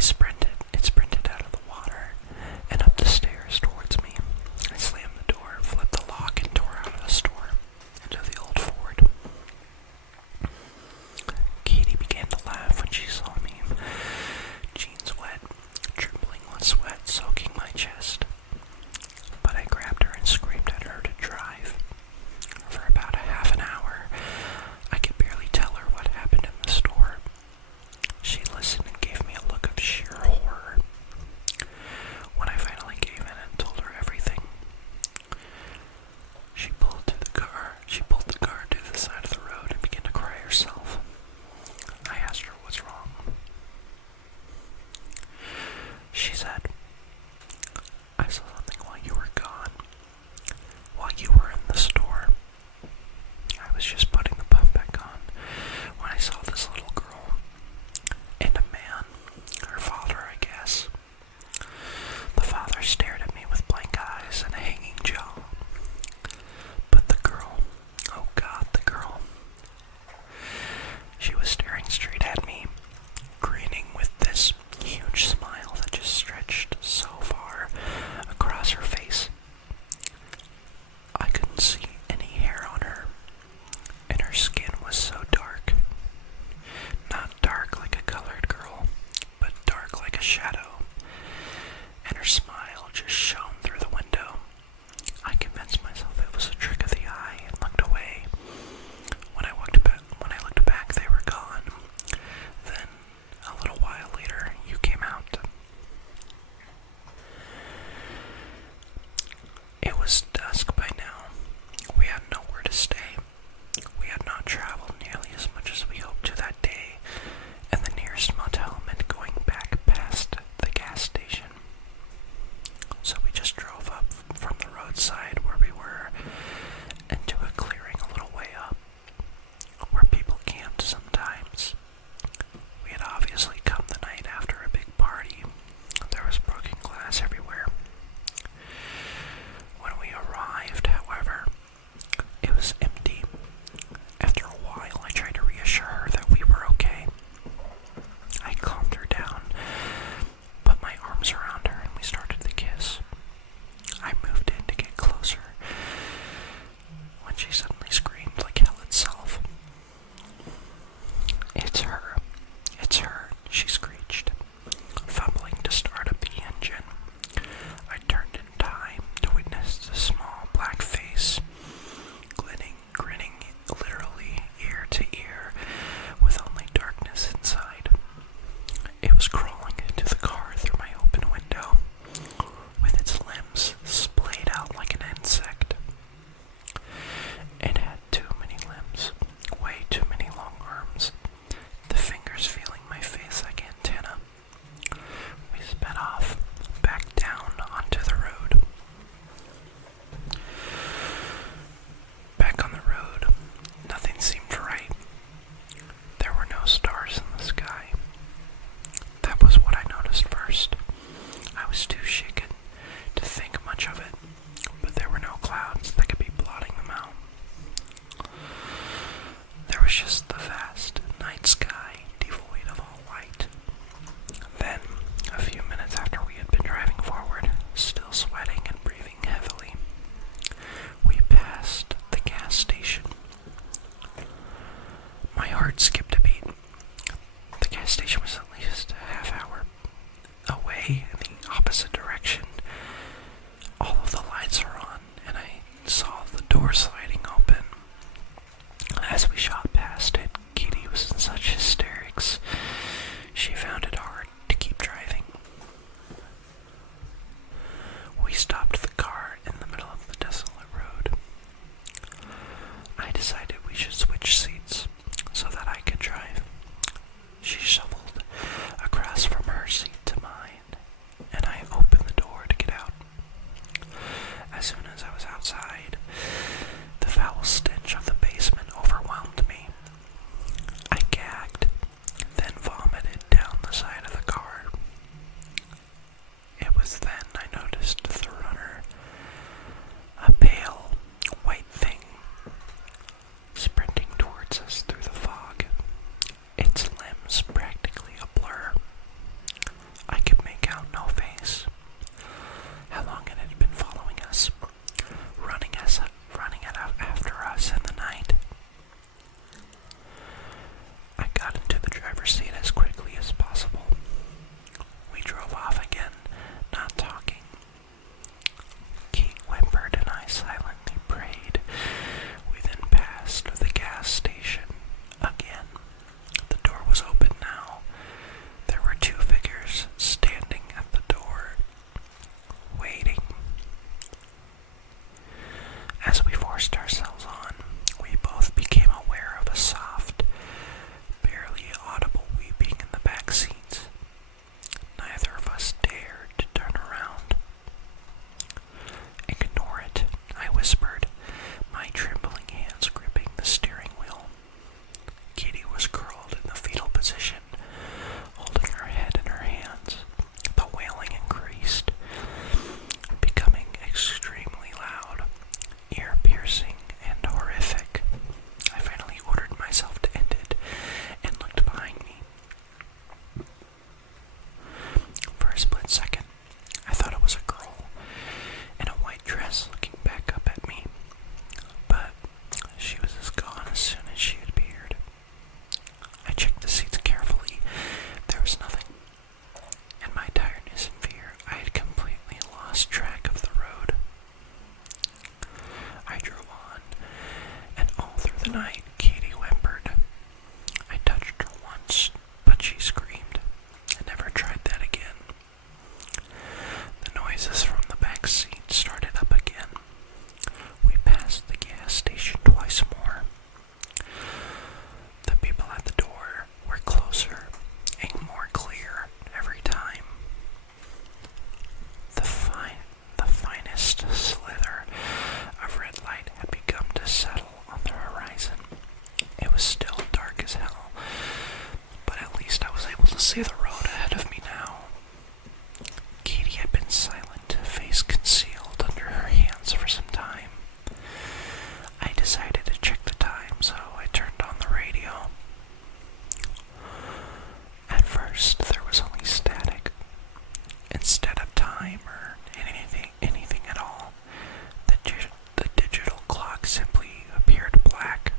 It sprinted out of the water and up the stairs towards me. I slammed the door, flipped the lock, and tore out of the store into the old Ford. Katie began to laugh when she saw me, jeans wet, dribbling with sweat soaking my chest. But I grabbed her and screamed at her to drive. For about a half an hour, I could barely tell her what happened in the store. She listened and gave me a look of sheer horror. When I finally gave in and told her everything, she pulled the car to the side of the road and began to cry herself. I asked her what's wrong. She said, "I saw something while you were gone. While you were in the store. I was just putting the pump back on when I saw this little girl and a man, her father, I guess. The father stared at me with blank eyes and a hanging jaw. But the girl, oh God, the girl. She was staring straight at me, grinning with this huge smile that just stretched so far across her face. I couldn't see any hair on her, and her skin was so dark. Not dark like a colored girl, but dark like a shadow. And her smile just shone through the window. I convinced myself it was a trick of the eye and looked away. When I looked back, they were gone. Then, a little while later, you came out. It was dusk by now. We had nowhere to stay. We had not traveled nearly as much as we hoped to that day, and the nearest motel meant going back past the gas station. So we just drove up from the roadside where we were into a clearing a little way up, where people camped sometimes. We had obviously come the night after a big party. There was broken glass everywhere. When we arrived, however, it was empty. After a while, I tried to reassure her that we were okay. I calmed her down, put my arms around her, and we started to kiss. I moved in to get closer when she suddenly screamed like hell itself. "It's her, she screeched, fumbling to start up the engine. I turned in time to witness the small black face, grinning literally ear to ear, with only darkness inside. It was crawling into the car through my open window, with its limbs splayed out like an insect. It had too many limbs, way too many long arms, the fingers feeling my face like antenna. We sped off, back down onto the road. Back on the road, nothing seemed right. There were no stars in the sky. That was what I noticed first. I was too shaken to think much of it, but there were no clouds that could be blotting them out. There was just the vast night sky, devoid of all light. Then, a few minutes after we had been driving forward, still sweating and breathing heavily, we passed the gas station. My heart skipped a beat. The gas station was at least a half hour away in the opposite direction. All of the lights are on, and I saw the door sliding open. As we shot past it, Kitty was in such hysterics. She found it hard to keep driving. We stopped the car in the middle of the desolate road. I decided we should switch seats so that I could drive. She shuffled across from her seat to mine, and I opened the door to get out. As soon as I was outside, the foul stench of the basement overwhelmed me. I gagged, then vomited down the see the road ahead of me now. Katie had been silent, face concealed under her hands for some time. I decided to check the time, so I turned on the radio. At first, there was only static. Instead of time or anything at all, the digital clock simply appeared black.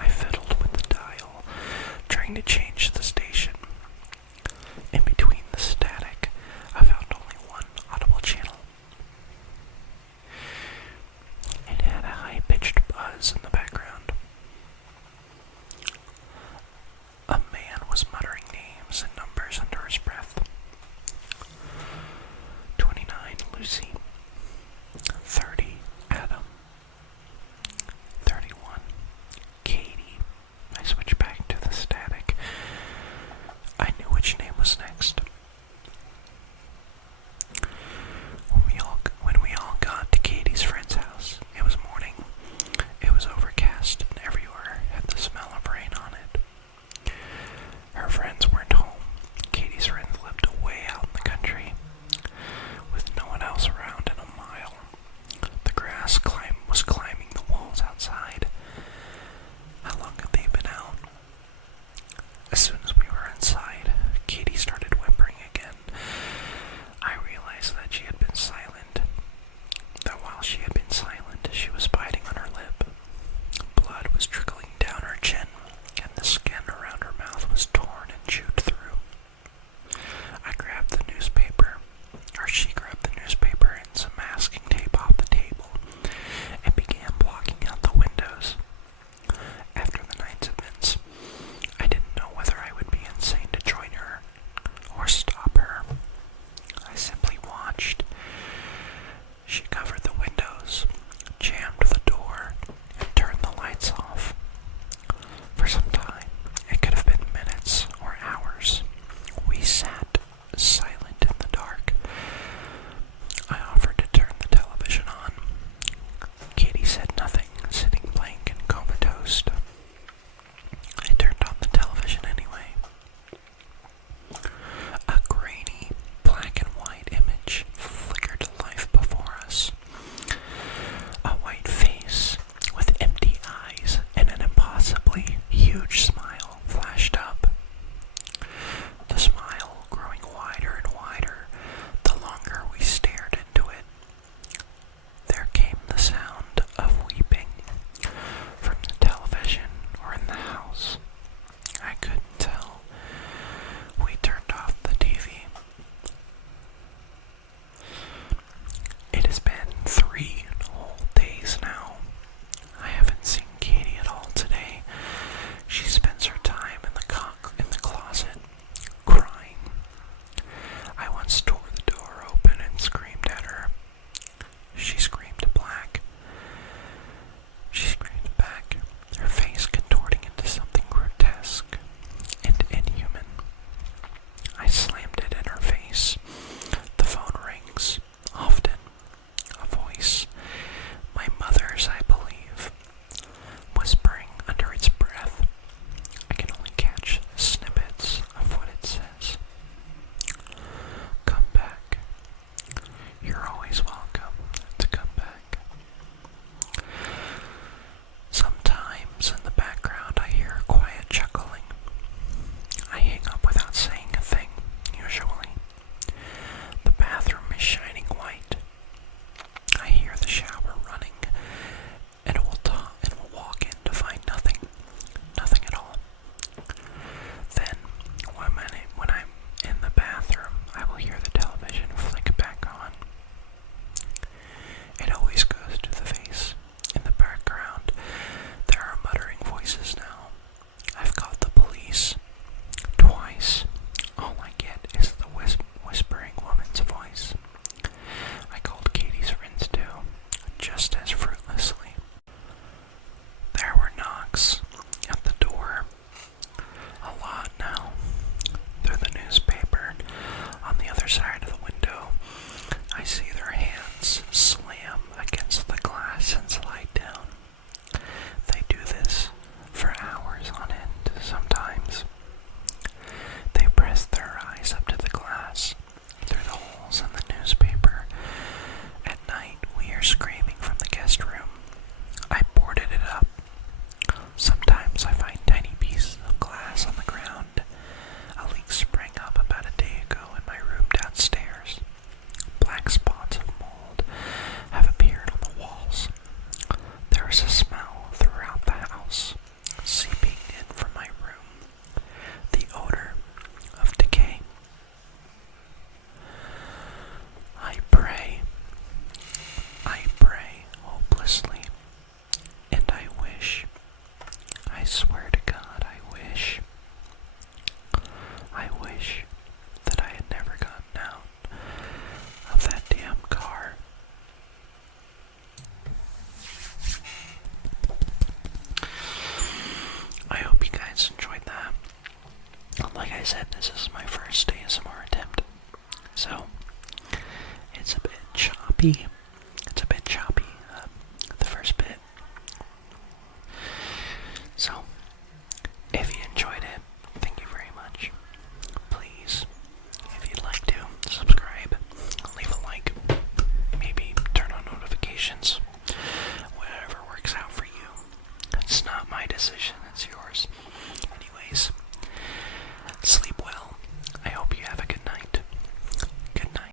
I fiddled with the dial, trying to change the station. first ASMR attempt. So, it's a bit choppy.